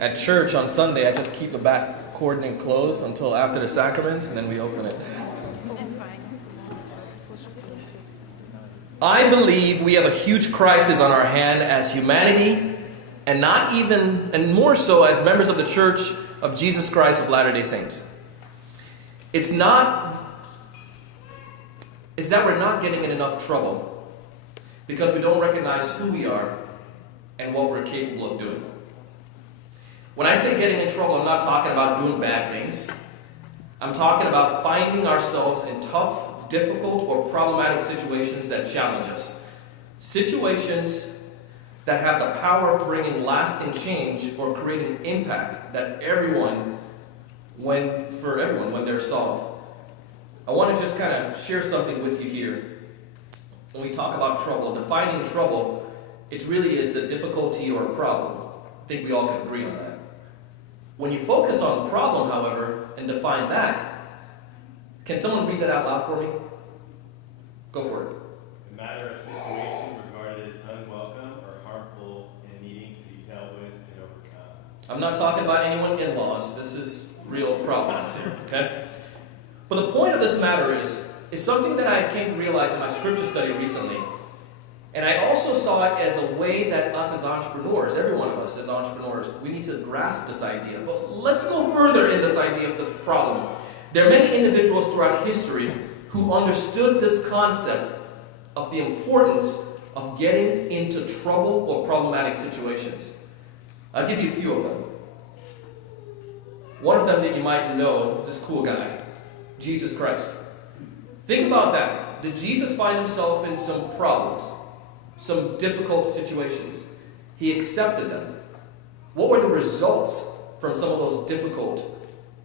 At church on Sunday, I just keep the back cordon closed until after the sacrament, and then we open it. I believe we have a huge crisis on our hand as humanity, and more so as members of the Church of Jesus Christ of Latter-day Saints. It's that we're not getting in enough trouble because we don't recognize who we are and what we're capable of doing. When I say getting in trouble, I'm not talking about doing bad things. I'm talking about finding ourselves in tough, difficult, or problematic situations that challenge us. Situations that have the power of bringing lasting change or creating impact that for everyone when they're solved. I want to just kind of share something with you here. When we talk about trouble, defining trouble, it really is a difficulty or a problem. I think we all can agree on that. When you focus on the problem, however, and define that, can someone read that out loud for me? Go for it. A matter of situation regarded as unwelcome or harmful and needing to be dealt with and overcome. I'm not talking about anyone in-laws. This is real problems here, okay? But the point of this matter is something that I came to realize in my scripture study recently. And I also saw it as a way that us as entrepreneurs, every one of us as entrepreneurs, we need to grasp this idea. But let's go further in this idea of this problem. There are many individuals throughout history who understood this concept of the importance of getting into trouble or problematic situations. I'll give you a few of them. One of them that you might know, this cool guy, Jesus Christ. Think about that. Did Jesus find himself in some problems? Some difficult situations? He accepted them. What were the results from some of those difficult,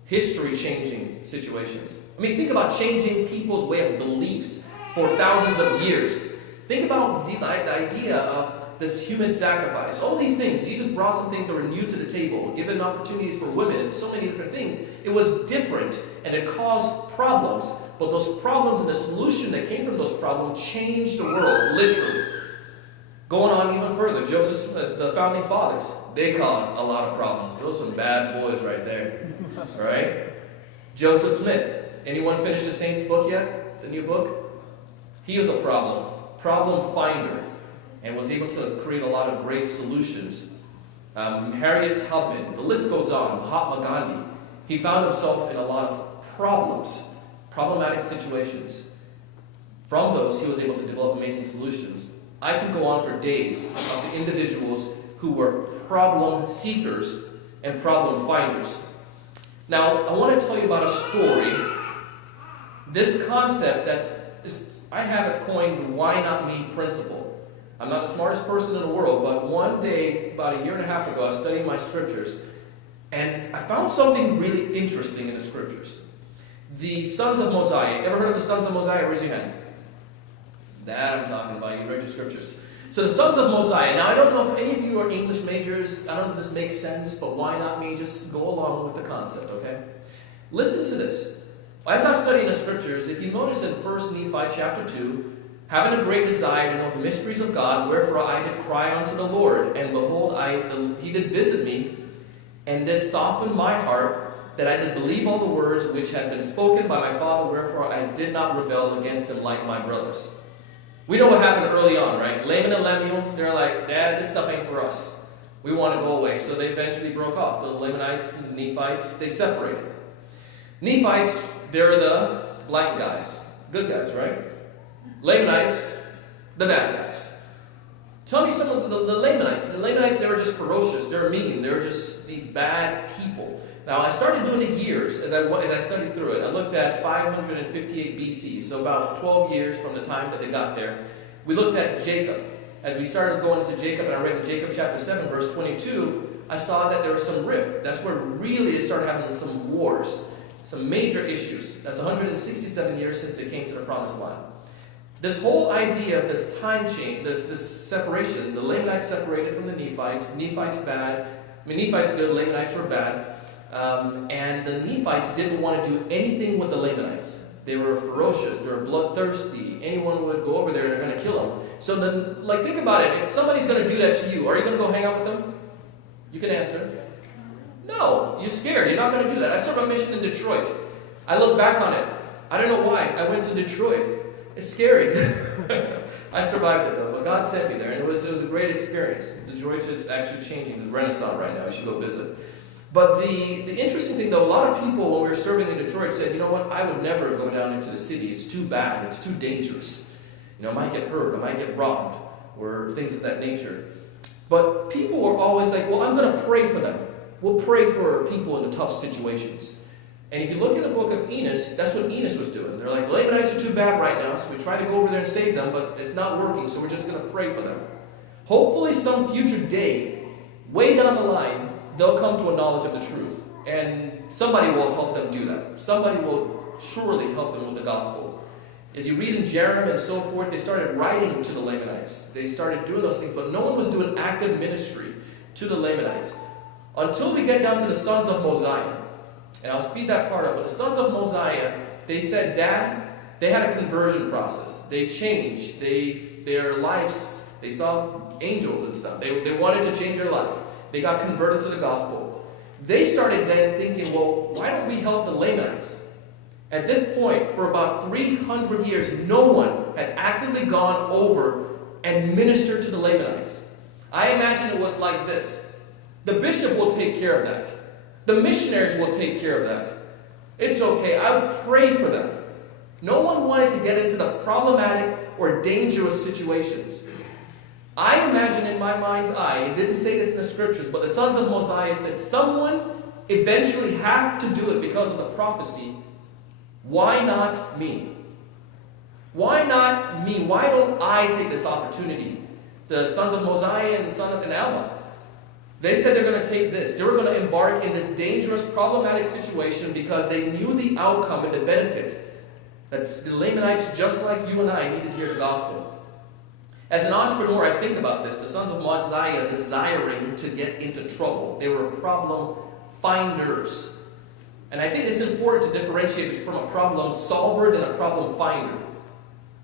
history-changing situations? I mean, think about changing people's way of beliefs for thousands of years. Think about the idea of this human sacrifice. All these things. Jesus brought some things that were new to the table, given opportunities for women, and so many different things. It was different, and it caused problems. But those problems and the solution that came from those problems changed the world, literally. Going on even further, Joseph, the founding fathers, they caused a lot of problems. Those are some bad boys right there. All right? Joseph Smith. Anyone finished the Saints book yet? The new book? He was a problem finder, and was able to create a lot of great solutions. Harriet Tubman, the list goes on. Mahatma Gandhi. He found himself in a lot of problematic situations. From those, he was able to develop amazing solutions. I can go on for days of the individuals who were problem seekers and problem finders. Now, I want to tell you about a story. This concept I have it coined the why not me principle. I'm not the smartest person in the world, but one day, about a year and a half ago, I was studying my scriptures, and I found something really interesting in the scriptures. The sons of Mosiah. Ever heard of the sons of Mosiah? Raise your hands. That I'm talking about. You read your scriptures. So the sons of Mosiah. Now, I don't know if any of you are English majors. I don't know if this makes sense, but why not me? Just go along with the concept, okay? Listen to this. As I study the scriptures, if you notice in 1 Nephi chapter 2, having a great desire to know the mysteries of God, wherefore I did cry unto the Lord, and behold, he did visit me, and did soften my heart, that I did believe all the words which had been spoken by my father, wherefore I did not rebel against him like my brothers. We know what happened early on, right? Laman and Lemuel, they're like, Dad, this stuff ain't for us. We want to go away. So they eventually broke off. The Lamanites and Nephites, they separated. Nephites, they're the blind guys. Good guys, right? Lamanites, the bad guys. Tell me some of the Lamanites. The Lamanites, they were just ferocious. They were mean. They were just these bad people. Now, I started doing the years as I studied through it. I looked at 558 BC, so about 12 years from the time that they got there. We looked at Jacob. As we started going into Jacob, and I read in Jacob chapter 7, verse 22, I saw that there was some rift. That's where really they started having some wars, some major issues. That's 167 years since they came to the promised land. This whole idea of this time chain, this separation, the Lamanites separated from the Nephites. Nephites bad. Nephites good, Lamanites were bad. And the Nephites didn't want to do anything with the Lamanites. They were ferocious. They were bloodthirsty. Anyone who would go over there, they're going to kill them. So then, think about it. If somebody's going to do that to you, are you going to go hang out with them? You can answer. No, you're scared. You're not going to do that. I served a mission in Detroit. I look back on it. I don't know why. I went to Detroit. It's scary. I survived it though, but God sent me there, and it was a great experience. Detroit is actually changing. It's Renaissance right now. You should go visit. But the interesting thing though, a lot of people when we were serving in Detroit said, you know what, I would never go down into the city. It's too bad. It's too dangerous. You know, I might get hurt. I might get robbed, or things of that nature. But people were always like, well, I'm going to pray for them. We'll pray for people in the tough situations. And if you look in the book of Enos, that's what Enos was doing. They're like, the Lamanites are too bad right now, so we try to go over there and save them, but it's not working, so we're just going to pray for them. Hopefully some future day, way down the line, they'll come to a knowledge of the truth. And somebody will help them do that. Somebody will surely help them with the gospel. As you read in Jeremiah and so forth, they started writing to the Lamanites. They started doing those things, but no one was doing active ministry to the Lamanites. Until we get down to the sons of Mosiah. And I'll speed that part up. But the sons of Mosiah, they said, Dad, they had a conversion process. They changed. Their lives, they saw angels and stuff. They wanted to change their life. They got converted to the gospel. They started then thinking, well, why don't we help the Lamanites? At this point, for about 300 years, no one had actively gone over and ministered to the Lamanites. I imagine it was like this. The bishop will take care of that. The missionaries will take care of that. It's okay. I'll pray for them. No one wanted to get into the problematic or dangerous situations. I imagine in my mind's eye, it didn't say this in the scriptures, but the sons of Mosiah said, someone eventually had to do it because of the prophecy. Why not me? Why not me? Why don't I take this opportunity? The sons of Mosiah and the son of Alma. They said they're going to take this. They were going to embark in this dangerous, problematic situation because they knew the outcome and the benefit. That the Lamanites, just like you and I, need to hear the gospel. As an entrepreneur, I think about this. The sons of Mosiah desiring to get into trouble. They were problem finders. And I think it's important to differentiate from a problem solver than a problem finder.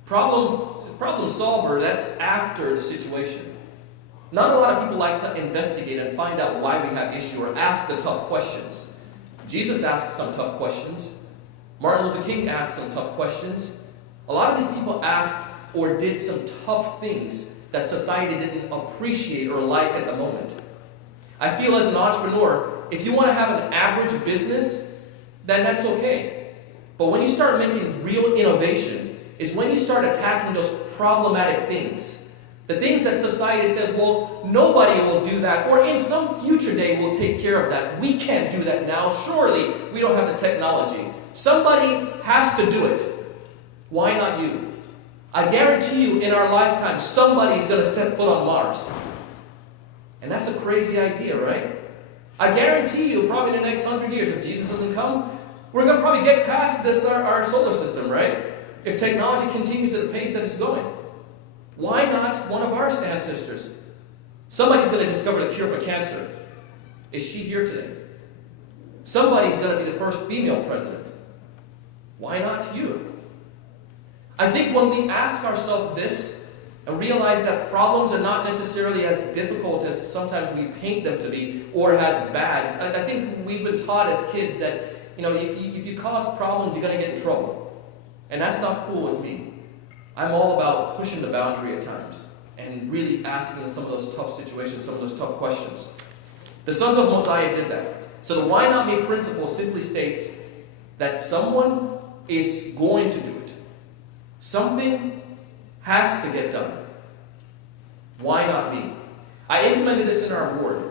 Problem solver, that's after the situation. Not a lot of people like to investigate and find out why we have issue or ask the tough questions. Jesus asked some tough questions. Martin Luther King asked some tough questions. A lot of these people asked or did some tough things that society didn't appreciate or like at the moment. I feel as an entrepreneur, if you want to have an average business, then that's okay. But when you start making real innovation is when you start attacking those problematic things. The things that society says, well, nobody will do that, or in some future day we'll take care of that. We can't do that now. Surely we don't have the technology. Somebody has to do it. Why not you? I guarantee you in our lifetime, somebody's going to step foot on Mars. And that's a crazy idea, right? I guarantee you, probably in the next 100 years, if Jesus doesn't come, we're going to probably get past this, our solar system, right? If technology continues at the pace that it's going. Why not one of our ancestors? Somebody's going to discover the cure for cancer. Is she here today? Somebody's going to be the first female president. Why not you? I think when we ask ourselves this and realize that problems are not necessarily as difficult as sometimes we paint them to be or as bad. I think we've been taught as kids that, if you cause problems, you're going to get in trouble. And that's not cool with me. I'm all about pushing the boundary at times and really asking some of those tough situations, some of those tough questions. The sons of Mosiah did that. So the why not me principle simply states that someone is going to do it. Something has to get done. Why not me? I implemented this in our ward.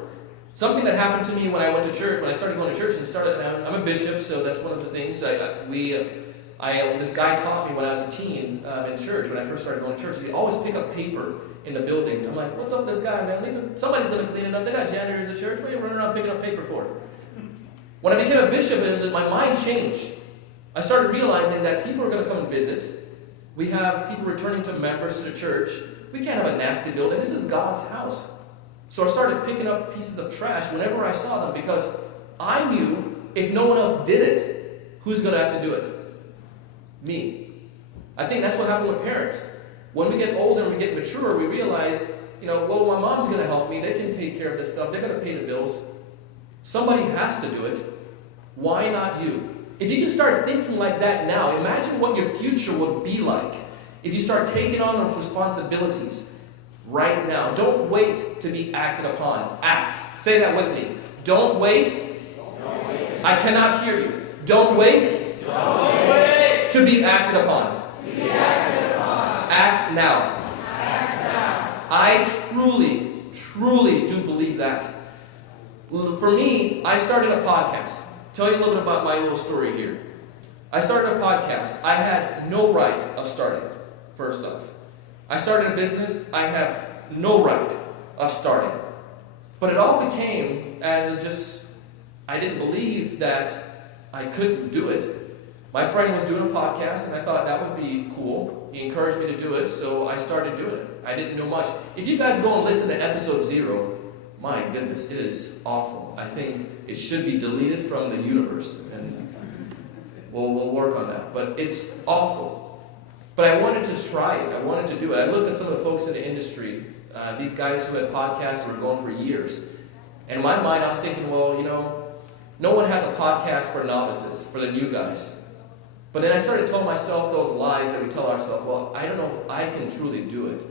Something that happened to me when I went to church, when I started going to church I'm a bishop, so that's one of the things. This guy taught me when I was a teen in church, when I first started going to church. He always pick up paper in the building. I'm like, what's up with this guy, man? Somebody's going to clean it up. They got janitors at church. What are you running around picking up paper for? When I became a bishop, my mind changed. I started realizing that people are going to come and visit. We have people returning to members to the church. We can't have a nasty building. This is God's house. So I started picking up pieces of trash whenever I saw them because I knew if no one else did it, who's going to have to do it? Me. I think that's what happened with parents. When we get older and we get mature, we realize, well, my mom's going to help me. They can take care of this stuff. They're going to pay the bills. Somebody has to do it. Why not you? If you can start thinking like that now, imagine what your future would be like if you start taking on those responsibilities right now. Don't wait to be acted upon. Act. Say that with me. Don't wait. Don't wait. I cannot hear you. Don't wait. Don't wait. To be acted upon. To be acted upon. Act now. Act now. I truly do believe that. For me, I started a podcast. Tell you a little bit about my little story here. I started a podcast. I had no right of starting, first off. I started a business. I have no right of starting. But it all became I didn't believe that I couldn't do it. My friend was doing a podcast, and I thought that would be cool. He encouraged me to do it, so I started doing it. I didn't know much. If you guys go and listen to episode 0, my goodness, it is awful. I think it should be deleted from the universe, and we'll work on that. But it's awful. But I wanted to try it. I wanted to do it. I looked at some of the folks in the industry, these guys who had podcasts that were going for years. And in my mind, I was thinking, well, no one has a podcast for novices, for the new guys. But then I started telling myself those lies that we tell ourselves, well, I don't know if I can truly do it.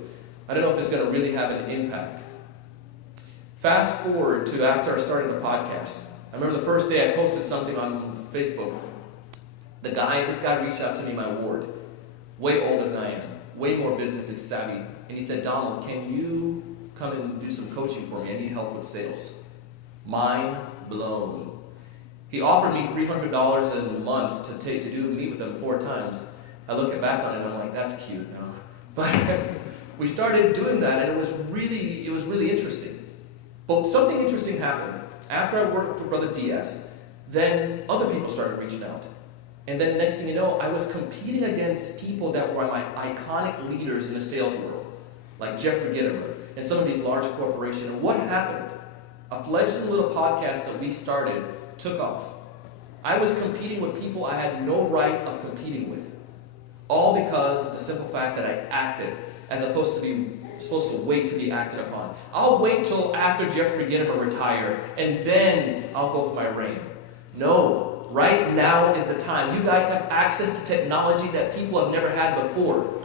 I don't know if it's going to really have an impact. Fast forward to after I started the podcast. I remember the first day I posted something on Facebook. This guy reached out to me, my ward, way older than I am, way more business savvy. And he said, Donald, can you come and do some coaching for me? I need help with sales. Mind blown. He offered me $300 a month to meet with him 4 times. I look back on it and I'm like, that's cute. No. But we started doing that, and it was really interesting. But something interesting happened. After I worked with Brother Diaz, then other people started reaching out. And then next thing you know, I was competing against people that were my iconic leaders in the sales world, like Jeffrey Gitomer and some of these large corporations. And what happened? A fledgling little podcast that we started took off. I was competing with people I had no right of competing with. All because of the simple fact that I acted as opposed to wait to be acted upon. I'll wait till after Jeffrey Gitomer retire, and then I'll go for my reign. No, right now is the time. You guys have access to technology that people have never had before.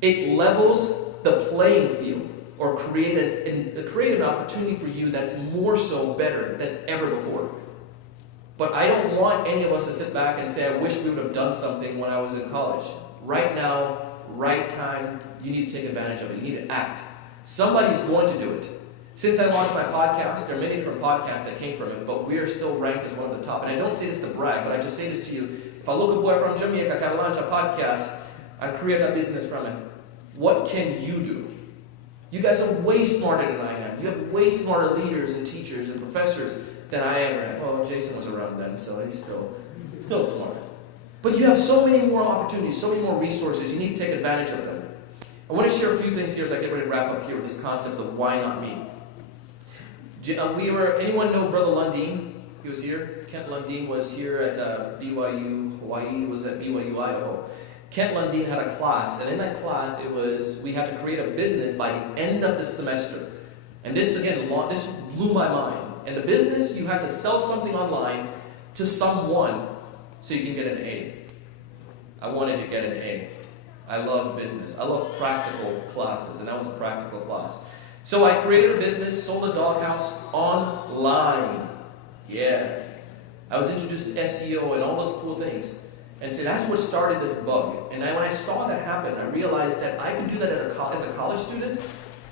It levels the playing field, or created an opportunity for you that's more so better than ever before. But I don't want any of us to sit back and say, I wish we would have done something when I was in college. Right now, right time, you need to take advantage of it. You need to act. Somebody's going to do it. Since I launched my podcast, there are many different podcasts that came from it, but we are still ranked as one of the top. And I don't say this to brag, but I just say this to you. If a local boy from Jamaica can launch a podcast and create a business from it, what can you do? You guys are way smarter than I am. You have way smarter leaders and teachers and professors than I ever had. Well, Jason was around then, so he's still smart. But you have so many more opportunities, so many more resources. You need to take advantage of them. I want to share a few things here as I get ready to wrap up here with this concept of why not me. Anyone know Brother Lundeen? He was here. Kent Lundeen was here at BYU Hawaii. He was at BYU Idaho. Kent Lundeen had a class, and in that class we had to create a business by the end of the semester. And this blew my mind. In the business, you had to sell something online to someone so you can get an A. I wanted to get an A. I love business. I love practical classes, and that was a practical class. So I created a business, sold a doghouse online. Yeah. I was introduced to SEO and all those cool things. And so that's what started this bug. And when I saw that happen, I realized that I could do that as a college student.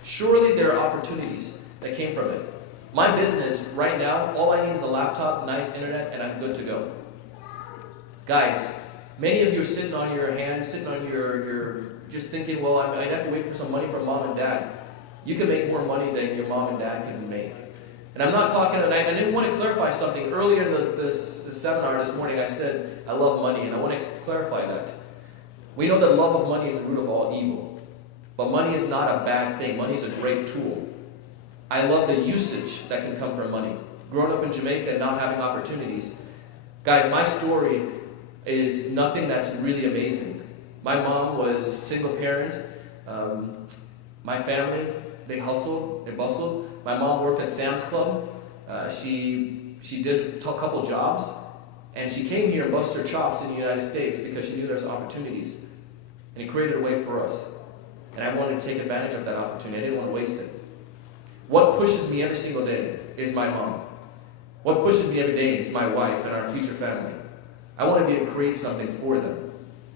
Surely there are opportunities that came from it. My business, right now, all I need is a laptop, nice internet, and I'm good to go. Guys, many of you are sitting on your hands, just thinking, well, I'd have to wait for some money from mom and dad. You can make more money than your mom and dad can make. And I'm not talking, and I didn't want to clarify something. Earlier in the seminar this morning, I said, I love money, and I want to clarify that. We know that love of money is the root of all evil. But money is not a bad thing. Money is a great tool. I love the usage that can come from money. Growing up in Jamaica and not having opportunities. Guys, my story is nothing that's really amazing. My mom was single parent. My family, they hustled, they bustled. My mom worked at Sam's Club. She did a couple jobs, and she came here and busted her chops in the United States because she knew there's opportunities. And He created a way for us. And I wanted to take advantage of that opportunity. I didn't want to waste it. What pushes me every single day is my mom. What pushes me every day is my wife and our future family. I want to be able to create something for them.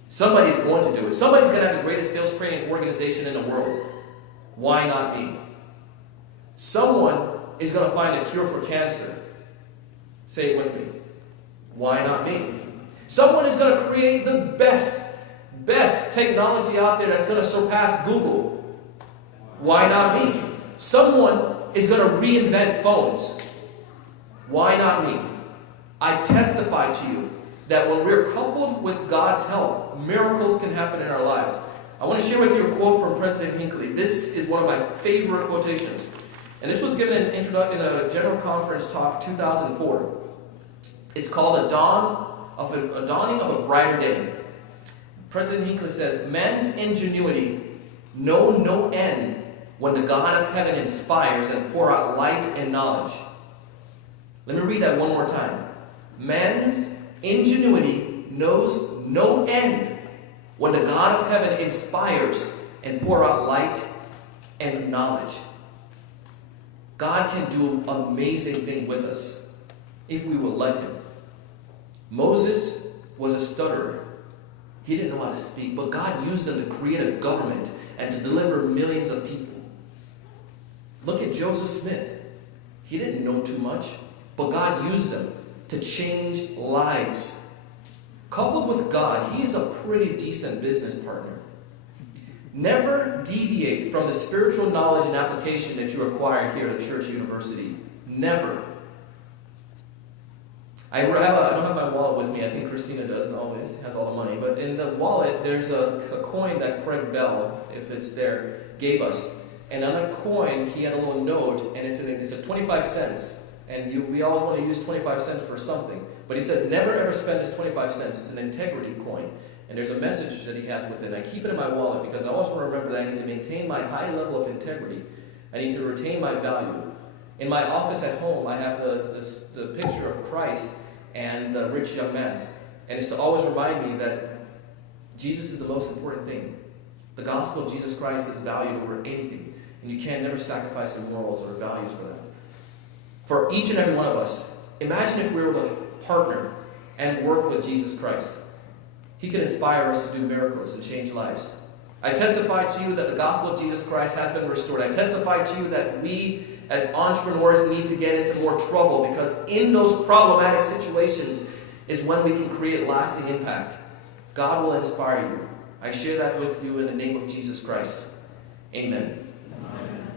Somebody's going to do it. Somebody's going to have the greatest sales training organization in the world. Why not me? Someone is going to find a cure for cancer. Say it with me. Why not me? Someone is going to create the best technology out there that's going to surpass Google. Why not me? Someone is going to reinvent phones. Why not me? I testify to you that when we're coupled with God's help, miracles can happen in our lives. I want to share with you a quote from President Hinckley. This is one of my favorite quotations. And this was given in a General Conference talk 2004. It's called A Dawning of a Brighter Day. President Hinckley says, "Man's ingenuity know no end when the God of heaven inspires and pour out light and knowledge." Let me read that one more time. Man's ingenuity knows no end when the God of heaven inspires and pour out light and knowledge. God can do amazing things with us if we will let Him. Moses was a stutterer. He didn't know how to speak, but God used him to create a government and to deliver millions of people. Look at Joseph Smith. He didn't know too much, but God used him to change lives. Coupled with God, he is a pretty decent business partner. Never deviate from the spiritual knowledge and application that you acquire here at Church University. Never. I don't have my wallet with me. I think Christina does always, has all the money. But in the wallet, there's a coin that Craig Bell, if it's there, gave us. And on that coin, he had a little note, and it's a 25 cents. And we always want to use 25 cents for something. But he says, never ever spend this 25 cents. It's an integrity coin. And there's a message that he has with it. And I keep it in my wallet because I always want to remember that I need to maintain my high level of integrity. I need to retain my value. In my office at home, I have the picture of Christ and the rich young man. And it's to always remind me that Jesus is the most important thing. The gospel of Jesus Christ is valued over anything. And you can't never sacrifice your morals or values for that. For each and every one of us, imagine if we were to partner and work with Jesus Christ. He can inspire us to do miracles and change lives. I testify to you that the gospel of Jesus Christ has been restored. I testify to you that we as entrepreneurs need to get into more trouble, because in those problematic situations is when we can create lasting impact. God will inspire you. I share that with you in the name of Jesus Christ. Amen. Amen.